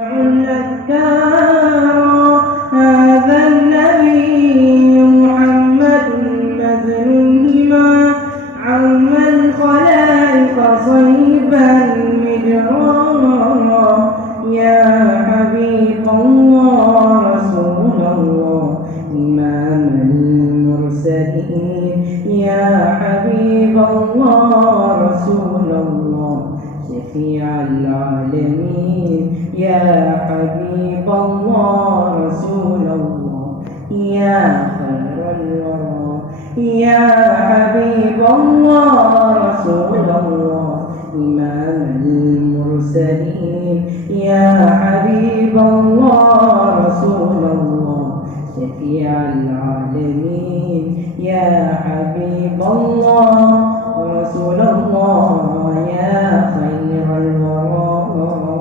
الأذكار هذا النبي محمد بذل الهمى عم الخلائق صيبا مدرارا يا حبيب الله رسول الله إمام المرسلين يا حبيب الله رسول الله شفيع العالمين يا حبيب الله رسول الله يا خير الورى يا حبيب الله رسول الله إمام المرسلين يا حبيب الله رسول الله شفيع العالمين يا حبيب الله رسول الله يا خير الورى